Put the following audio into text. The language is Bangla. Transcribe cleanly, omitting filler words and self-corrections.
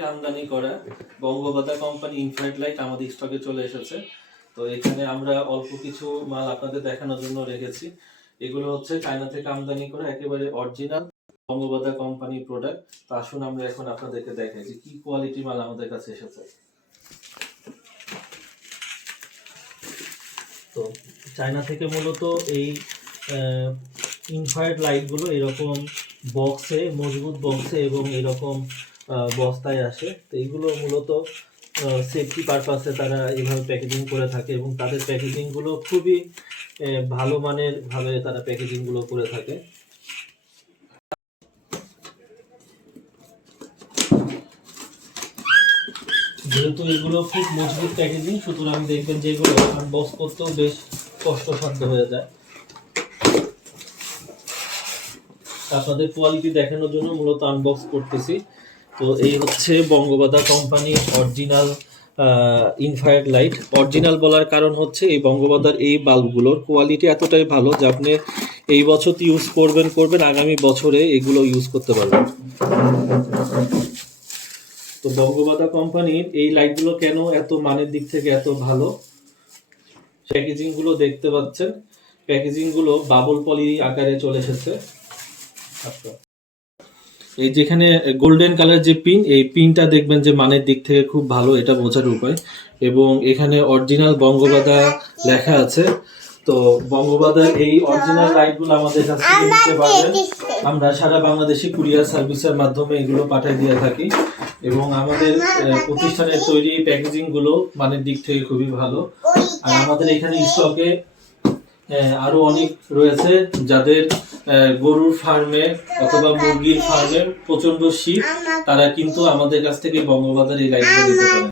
থেকে আমদানি করা বঙ্গবাদা কোম্পানি ইনফ্রারেড লাইট আমাদের স্টকে চলে এসেছে। তো এখানে আমরা অল্প কিছু মাল আপনাদের দেখানোর জন্য রেখেছি। এগুলো হচ্ছে চায়না থেকে আমদানি করা একেবারে অরিজিনাল বঙ্গবাদা কোম্পানি প্রোডাক্ট। তো আসুন আমরা এখন আপনাদেরকে দেখাই যে কি কোয়ালিটি মাল আমাদের কাছে এসেছে। তো চায়না থেকে মূলত এই ইনফ্রারেড লাইটগুলো এরকম বক্সে, মজবুত বক্সে এবং এরকম বস্তায় আসে। তো এইগুলো মূলত সেফটি পারপাসে তারা এইভাবে প্যাকেজিং করে থাকে এবং তাদের প্যাকেজিংগুলো খুবই ভালো মানের ভাবে তারা প্যাকেজিংগুলো করে থাকে। যেহেতু এগুলো খুব মজবুত প্যাকেজিং, সুতরাং দেখবেন যে এগুলো আনবক্স করতেও বেশ কষ্টসাধ্য হয়ে যায়। আপনাদের কোয়ালিটি দেখানোর জন্য মূলত আনবক্স করতেছি। তো এই হচ্ছে বঙ্গবাদা কোম্পানির অরিজিনাল ইনফ্রারেড লাইট। অরিজিনাল বলার কারণ হচ্ছে এই বঙ্গবাদার এই বাল্বগুলোর কোয়ালিটি এতটাই ভালো যে আপনি এই বছর ইউজ করবেন আগামী বছরে এগুলো ইউজ করতে পারবেন। তো বঙ্গবাদা কোম্পানির এই লাইটগুলো কেন এত মানের দিক থেকে এত ভালো, প্যাকেজিং গুলো দেখতে পাচ্ছেন। প্যাকেজিং গুলো বাবল পলি আকারে চলে এসেছে। আচ্ছা, এই যেখানে গোল্ডেন কালার যে পিন, এই পিনটা দেখবেন যে মানের দিক থেকে খুব ভালো, এটা বোঝার উপায়। এবং এখানে অরিজিনাল বঙ্গবাদা লেখা আছে। তো বঙ্গবাদার এই অরিজিনাল লাইটগুলো আমাদের কাছ থেকে নিতে পারবেন। আমরা সারা বাংলাদেশে কুরিয়ার সার্ভিসের মাধ্যমে এগুলো পাঠিয়ে দিয়ে থাকি এবং আমাদের প্রতিষ্ঠানের তৈরি প্যাকেজিং গুলো মানের দিক থেকে খুবই ভালো। আর আমাদের এখানে স্টকে আরো অনেক রয়েছে যাদের গরুর ফার্মে অথবা মুরগির ফার্মে প্রচন্ড শীত, তারা কিন্তু আমাদের কাছ থেকে বঙ্গবাদার এই লাইটগুলো নিতে পারে।